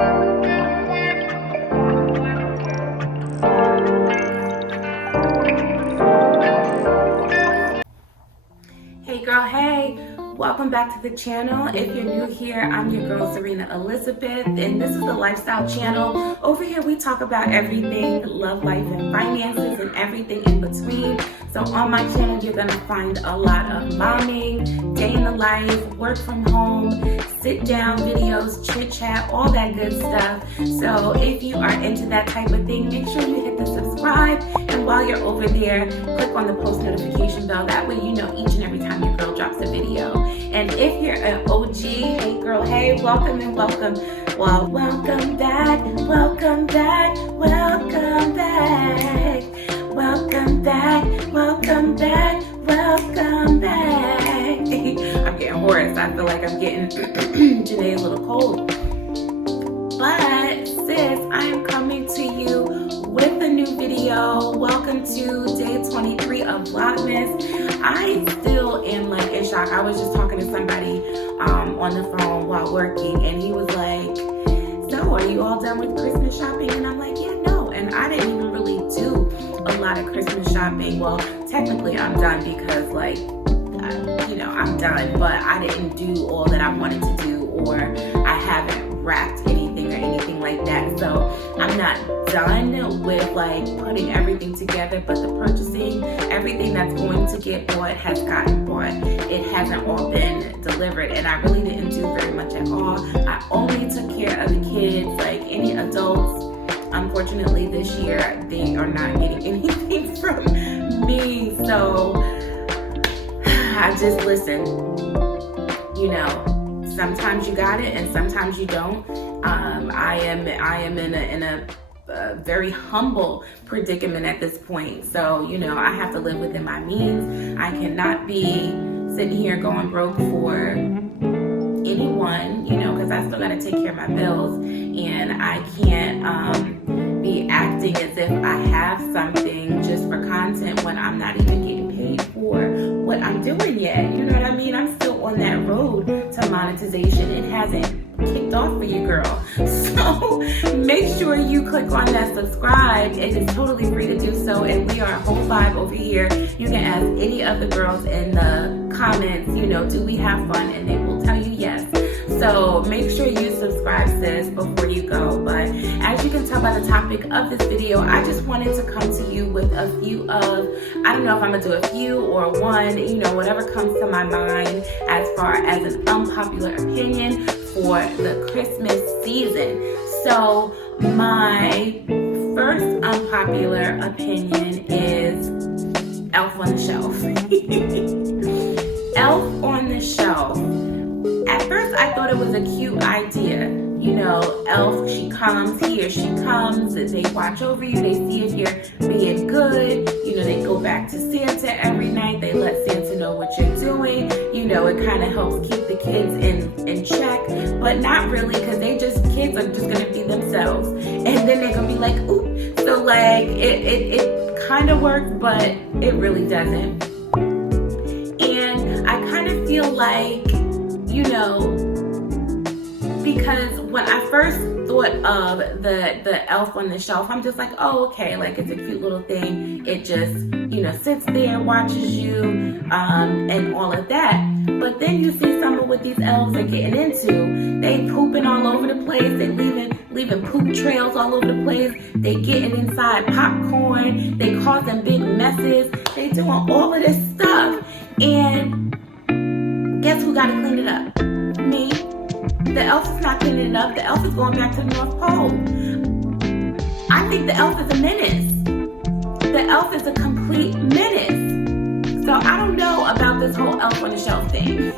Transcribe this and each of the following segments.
Hey girl, hey, welcome back to the channel. If you're new here, I'm your girl Zarinah Elizabeth, and this is the lifestyle channel. Over here we talk about everything love, life, and finances, and everything in between. So on my channel you're gonna find a lot of momming, day in the life, work from home, sit down videos, chit chat, all that good stuff. So if you are into that type of thing, make sure you hit the subscribe, and while you're over there, click on the post notification bell. That way you know each and every time your girl drops a video. And if you're an OG, hey girl, hey, welcome and welcome. Well, welcome back, welcome back, welcome back, welcome back, welcome back, welcome back. I'm getting hoarse. I feel like I'm getting Janae's a little cold. But sis, I am coming to you with a new video. Welcome to day 23 of Vlogmas. I still am like in shock. I was just talking to somebody on the phone while working, and he was like, so are you all done with Christmas shopping? And I'm like, yeah, no. And I didn't even really do a lot of Christmas shopping. Well, technically I'm done because like, I'm done, but I didn't do all that I wanted to do, or I haven't wrapped anything or anything like that. So I'm not done with like putting everything together, but the purchasing, everything that's going to get bought has gotten bought. It hasn't all been delivered, and I really didn't do very much at all. I only took care of the kids. Like any adults, unfortunately this year they are not getting anything from me. So I just listen, sometimes you got it and sometimes you don't. I am in a very humble predicament at this point. So, I have to live within my means. I cannot be sitting here going broke for anyone, because I still got to take care of my bills, and I can't be acting as if I have something just for content when I'm not even getting paid for what I'm doing yet. You know what I mean? I'm still on that road to monetization. It hasn't kicked off for you, girl. So make sure you click on that subscribe. It is totally free to do so, and we are a whole vibe over here. You can ask any of the girls in the comments, do we have fun? And they will tell you yes. So make sure you subscribe, sis, before you go. But as you can tell by the topic of this video, I just wanted to come to you with a few of, I don't know if I'm gonna do a few or one, whatever comes to my mind as far as an unpopular opinion for the Christmas season. So my first unpopular opinion is Elf on the Shelf. Elf on the Shelf. At first I thought it was a cute idea. Elf, he or she comes, they watch over you, they see if you're being good, they go back to Santa every night, they let Santa know what you're doing, it kind of helps keep the kids in check, but not really, because kids are just gonna be themselves, and then they're gonna be like, ooh, so like, it kind of works, but it really doesn't. And I kind of feel like, because when I first thought of the Elf on the Shelf, I'm just like, oh, okay, like it's a cute little thing. It just, sits there, watches you, and all of that. But then you see some of what these elves are getting into. They pooping all over the place. They leaving poop trails all over the place. They getting inside popcorn. They causing big messes. They doing all of this stuff. And guess who got to clean it up? Me. The elf is not cleaning it up. The elf is going back to the North Pole. I think the elf is a menace. The elf is a complete menace. So I don't know about this whole Elf on the Shelf thing.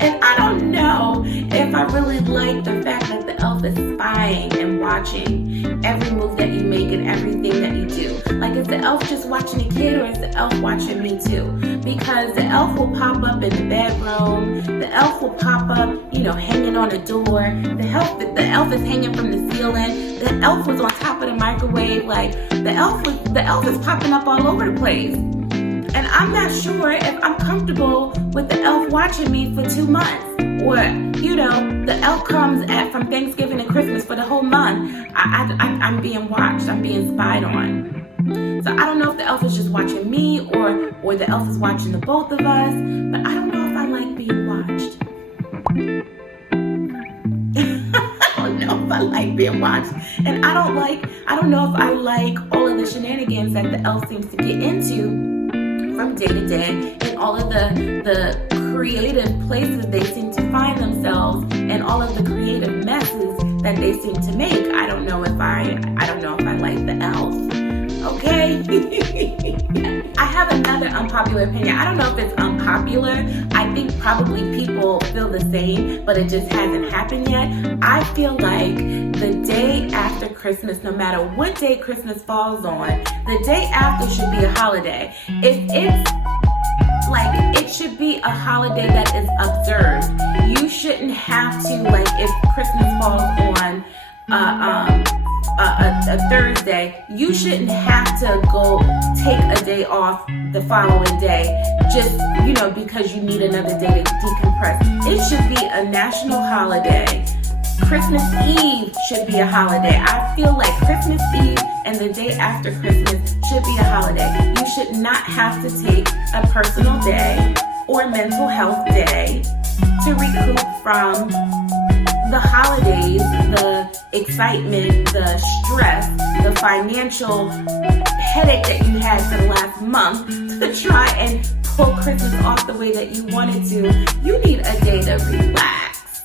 And I don't know if I really like the fact that the elf is spying and watching every move that you make and everything that you do. Like, is the elf just watching a kid, or is the elf watching me too? Because the elf will pop up in the bedroom. The elf will pop up, hanging on the door. The elf is hanging from the ceiling. The elf was on top of the microwave. Like, the elf is popping up all over the place. And I'm not sure if I'm comfortable with the elf watching me for 2 months Or, you know, the elf comes from Thanksgiving to Christmas for the whole month. I'm being watched. I'm being spied on. So I don't know if the elf is just watching me or the elf is watching the both of us, but I don't know if I like being watched. I don't know if I like being watched. And I don't know if I like all of the shenanigans that the elf seems to get into from day to day, and all of the creative places they seem to find themselves, and all of the creative messes that they seem to make. I don't know if I like the elf. Okay. I have another unpopular opinion. I don't know if it's unpopular. I think probably people feel the same, but it just hasn't happened yet. I feel like the day after Christmas, no matter what day Christmas falls on, the day after should be a holiday. If it's like, it should be a holiday that is observed. You shouldn't have to, like, if Christmas falls on a Thursday, you shouldn't have to go take a day off the following day just, you know, because you need another day to decompress. It should be a national holiday. Christmas Eve should be a holiday. I feel like Christmas Eve and the day after Christmas should be a holiday. You should not have to take a personal day or mental health day to recoup from the holidays, the excitement, the stress, the financial headache that you had for the last month to try and pull Christmas off the way that you wanted to. You need a day to relax.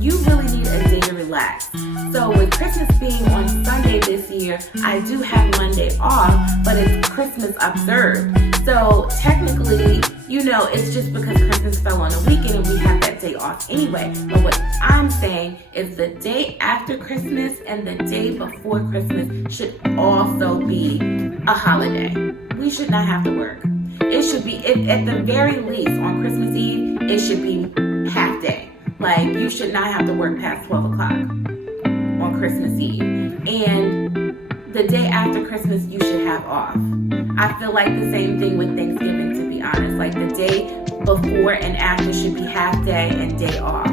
You really need a day to relax. So with Christmas being on Sunday this year, I do have Monday off, but it's Christmas observed. So technically, you know, it's just because Christmas fell on a weekend and we have that day off anyway. But what I'm saying is the day after Christmas and the day before Christmas should also be a holiday. We should not have to work. It should be, at the very least, on Christmas Eve, it should be half day. Like, you should not have to work past 12 o'clock on Christmas Eve. And the day after Christmas, you should have off. I feel like the same thing with Thanksgiving, to be honest. Like, the day before and after should be half day and day off.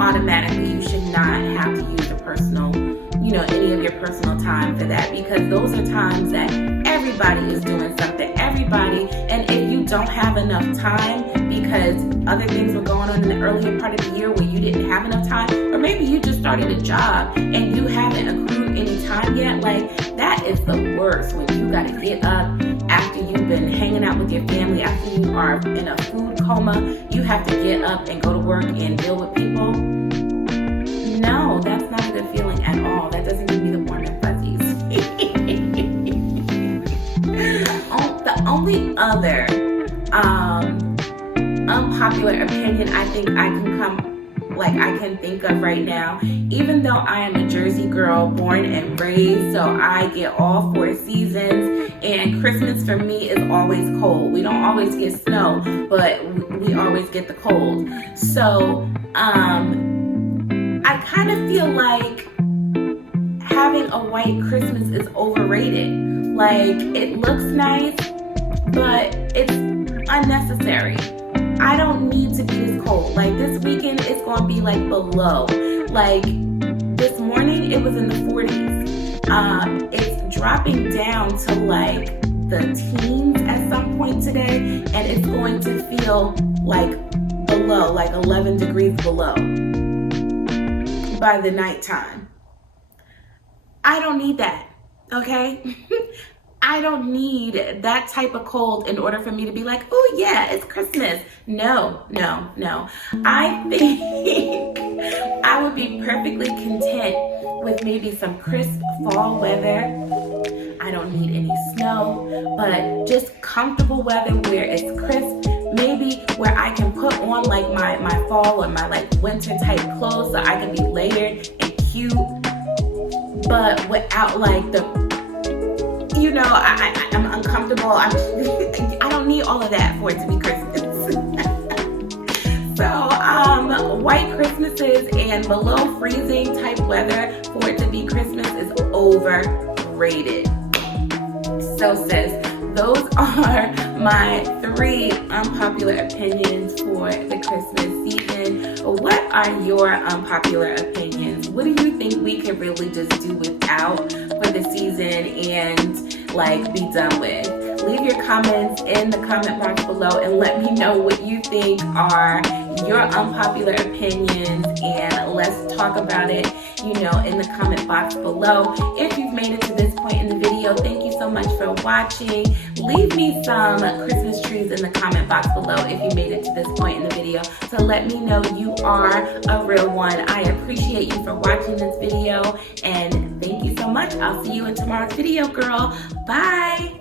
Automatically, you should not have to use a personal, you know, any of your personal time for that, because those are times that everybody is doing something. Everybody. And if you don't have enough time because other things were going on in the earlier part of the year where you didn't have enough time, or maybe you just started a job and you haven't accrued any time yet, like, that is the worst, when you gotta get up after you've been hanging out with your family, after you are in a food coma, you have to get up and go to work and deal with people. No, that's not a good feeling at all. That doesn't give me the warm and fuzzies. The only other unpopular opinion I think I can think of right now, even though I am a Jersey girl, born and raised, so I get all 4 seasons, and Christmas for me is always cold. We don't always get snow, but we always get the cold. So I kind of feel like having a white Christmas is overrated. Like, it looks nice, but it's unnecessary. I don't need to be this cold. Like, this weekend it's going to be like below. Like, this morning it was in the 40s. It's dropping down to like the teens at some point today, and it's going to feel like below, like 11 degrees below by the nighttime. I don't need that, okay? I don't need that type of cold in order for me to be like, oh yeah, it's Christmas. No. I think I would be perfectly content with maybe some crisp fall weather. I don't need any snow, but just comfortable weather where it's crisp. Maybe where I can put on like my fall or my like winter type clothes so I can be layered and cute, but without like the, you know, I'm uncomfortable. I don't need all of that for it to be Christmas. So, white Christmases and below freezing type weather for it to be Christmas is overrated. So sis, those are my 3 unpopular opinions for the Christmas season. What are your unpopular opinions? What do you think we could really just do without for the season and like be done with? Leave your comments in the comment box below and let me know what you think are your unpopular opinions, and let's talk about it, you know, in the comment box below. If you've made it to this point in the video, thank you so much for watching. Leave me some Christmas trees in the comment box below if you made it to this point in the video, so let me know you are a real one. I appreciate you for watching this video, and thank you so much. I'll see you in tomorrow's video, girl. Bye.